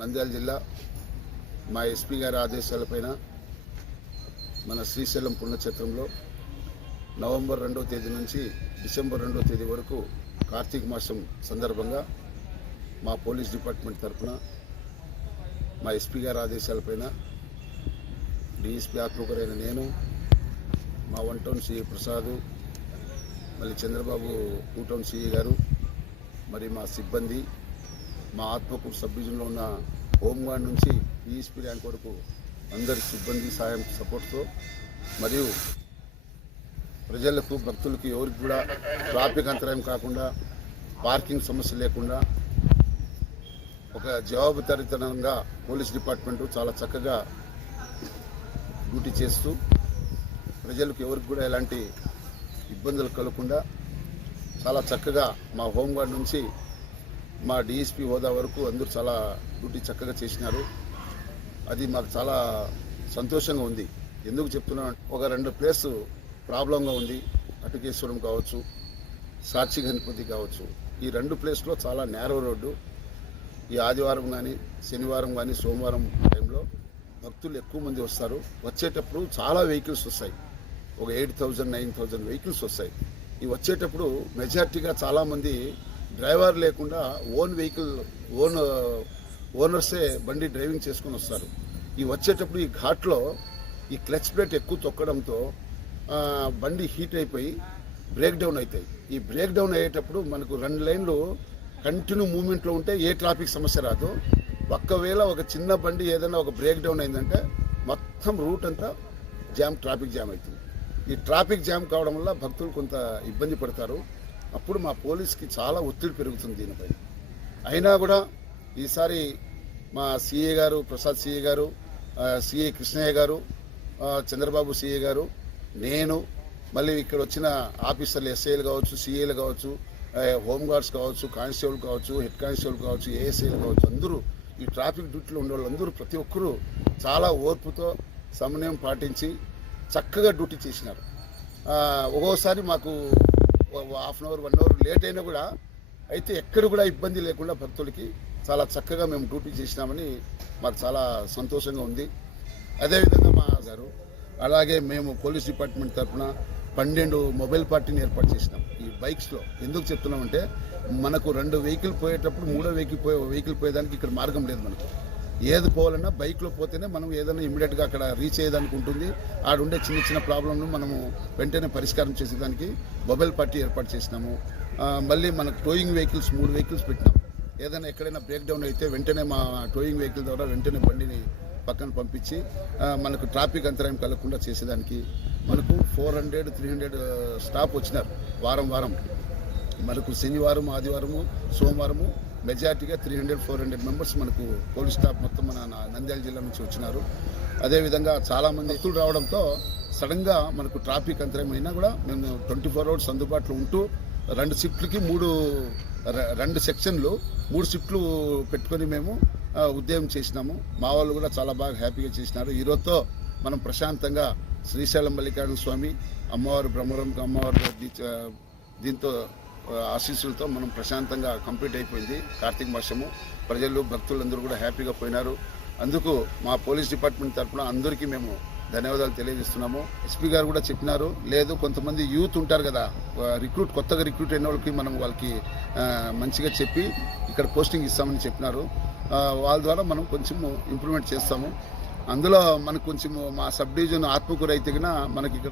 నంద్యాల జిల్లా మా ఎస్పీ గారి ఆదేశాలపైన మన శ్రీశైలం పుణ్యక్షేత్రంలో నవంబర్ 2వ తేదీ నుంచి డిసెంబర్ 2వ తేదీ వరకు కార్తీక మాసం సందర్భంగా మా పోలీస్ డిపార్ట్మెంట్ తరఫున మా ఎస్పీ గారి ఆదేశాలపైన డిఎస్పీ ఆత్మకూరైన నేను, మా 1 టౌన్ సిఐ ప్రసాద్, మళ్ళీ చంద్రబాబు 2 టౌన్ సిఐ గారు, మరి మా సిబ్బంది, మా ఆత్మకూరు సబ్ డివిజన్లో ఉన్న హోంగార్డ్ నుంచి ఈఎస్పీ ర్యాంక్ వరకు అందరి సిబ్బంది సాయం సపోర్ట్తో మరియు ప్రజలకు భక్తులకు ఎవరికి కూడా ట్రాఫిక్ అంతరాయం కాకుండా, పార్కింగ్ సమస్య లేకుండా ఒక జవాబుదారీతనంగా పోలీస్ డిపార్ట్మెంటు చాలా చక్కగా డ్యూటీ చేస్తూ ప్రజలకు ఎవరికి కూడా ఎలాంటి ఇబ్బందులు కలగకుండా చాలా చక్కగా మా హోంగార్డ్ నుంచి మా డిఎస్పీ హోదా వరకు అందరూ చాలా డ్యూటీ చక్కగా చేసినారు. అది మాకు చాలా సంతోషంగా ఉంది. ఎందుకు చెప్తున్నా, ఒక 2 ప్లేస్ ప్రాబ్లంగా ఉంది. అటుకేశ్వరం కావచ్చు, సాక్షి గణపతి కావచ్చు. ఈ 2 ప్లేస్లో చాలా నేరో రోడ్డు. ఈ ఆదివారం కానీ, శనివారం కానీ, సోమవారం టైంలో భక్తులు ఎక్కువ మంది వస్తారు. వచ్చేటప్పుడు చాలా వెహికల్స్ వస్తాయి. ఒక 8,000, 9,000 వెహికల్స్ వస్తాయి. ఈ వచ్చేటప్పుడు మెజార్టీగా చాలామంది డ్రైవర్ లేకుండా ఓన్ వెహికల్ ఓనర్సే బండి డ్రైవింగ్ చేసుకుని వస్తారు. ఈ వచ్చేటప్పుడు ఈ ఘాట్లో ఈ క్లచ్ ప్లేట్ ఎక్కువ తొక్కడంతో బండి హీట్ అయిపోయి బ్రేక్ డౌన్ అవుతాయి. ఈ బ్రేక్ డౌన్ అయ్యేటప్పుడు మనకు 2 లైన్లు కంటిన్యూ మూమెంట్లో ఉంటే ఏ ట్రాఫిక్ సమస్య రాదు. ఒక్కవేళ ఒక చిన్న బండి ఏదైనా ఒక బ్రేక్ డౌన్ అయిందంటే మొత్తం రూట్ అంతా ట్రాఫిక్ జామ్ అవుతుంది. ఈ ట్రాఫిక్ జామ్ కావడం వల్ల భక్తులు కొంత ఇబ్బంది పడతారు. అప్పుడు మా పోలీస్కి చాలా ఒత్తిడి పెరుగుతుంది దీనిపై. అయినా కూడా ఈసారి మా సిఏ గారు, ప్రసాద్ సిఏ గారు, సిఏ కృష్ణయ్య గారు, చంద్రబాబు సిఏ గారు, నేను, మళ్ళీ ఇక్కడ వచ్చిన ఆఫీసర్లు ఎస్ఐలు కావచ్చు, సిఏలు కావచ్చు, హోంగార్డ్స్ కావచ్చు, కానిస్టేబుల్ కావచ్చు, హెడ్ కానిస్టేబుల్ కావచ్చు, ఏఎస్ఐలు కావచ్చు, అందరూ ఈ ట్రాఫిక్ డ్యూటీలో ఉండే వాళ్ళందరూ ప్రతి ఒక్కరూ చాలా ఓర్పుతో సమన్వయం పాటించి చక్కగా డ్యూటీ చేసినారు. ఒక్కోసారి మాకు half an hour 1 hour late అయినా కూడా అయితే ఎక్కడ కూడా ఇబ్బంది లేకుండా భక్తులకి చాలా చక్కగా మేము డ్యూటీ చేసినామని మాకు చాలా సంతోషంగా ఉంది. అదేవిధంగా మా గారు అలాగే మేము పోలీస్ డిపార్ట్మెంట్ తరఫున 12 మొబైల్ పార్టీని ఏర్పాటు చేసినాం ఈ బైక్స్లో. ఎందుకు చెప్తున్నామంటే మనకు 2 వెహికల్ పోయేటప్పుడు 3వ వెహికల్ పోయేదానికి ఇక్కడ మార్గం లేదు. మనకు ఏది పోవాలన్నా బైక్లో పోతేనే మనం ఏదైనా ఇమీడియట్గా అక్కడ రీచ్ అయ్యేదానికి ఉంటుంది. ఆడుండే చిన్న ప్రాబ్లంను మనము వెంటనే పరిష్కారం చేసేదానికి మొబైల్ పార్టీ ఏర్పాటు చేసినాము. మళ్ళీ మనకు టోయింగ్ వెహికల్స్ 3 వెహికల్స్ పెట్టినాం. ఏదైనా ఎక్కడైనా బ్రేక్ డౌన్ అయితే వెంటనే మా టోయింగ్ వెహికల్ ద్వారా వెంటనే బండిని పక్కన పంపించి మనకు ట్రాఫిక్ అంతరాయం కలగకుండా చేసేదానికి మనకు 400, 300 స్టాఫ్ వచ్చినారు వారం. మనకు శనివారం, ఆదివారము, సోమవారము మెజార్టీగా 300, 400 మెంబర్స్ మనకు పోలీస్ స్టాఫ్ మొత్తం మన నంద్యాల జిల్లా నుంచి వచ్చినారు. అదేవిధంగా చాలామంది వ్యక్తులు రావడంతో సడన్గా మనకు ట్రాఫిక్ అంతరాయం అయినా కూడా మేము 24 అవర్స్ అందుబాటులో ఉంటూ 2 షిఫ్ట్లకి 2 సెక్షన్లు 3 షిఫ్ట్లు పెట్టుకొని మేము ఉద్యమం చేసినాము. మా వాళ్ళు కూడా చాలా బాగా హ్యాపీగా చేసినారు. ఈరోజుతో మనం ప్రశాంతంగా శ్రీశైలం మల్లికార్జున స్వామి, అమ్మవారు బ్రహ్మరంగ అమ్మవారు దీంతో ఆశీస్సులతో మనం ప్రశాంతంగా కంప్లీట్ అయిపోయింది కార్తీక మాసము. ప్రజలు, భక్తులందరూ కూడా హ్యాపీగా పోయినారు. అందుకు మా పోలీస్ డిపార్ట్మెంట్ తరఫున అందరికీ మేము ధన్యవాదాలు తెలియజేస్తున్నాము. ఎస్పీ గారు కూడా చెప్పినారు, లేదు కొంతమంది యూత్ ఉంటారు కదా, కొత్తగా రిక్రూట్ అయిన వాళ్ళకి మనం వాళ్ళకి మంచిగా చెప్పి ఇక్కడ పోస్టింగ్ ఇస్తామని చెప్పినారు. వాళ్ళ ద్వారా మనం కొంచెం ఇంప్రూవ్మెంట్ చేస్తాము. అందులో మనకు కొంచెం మా సబ్ డివిజన్ ఆత్మకూరు అయితే మనకి ఇక్కడ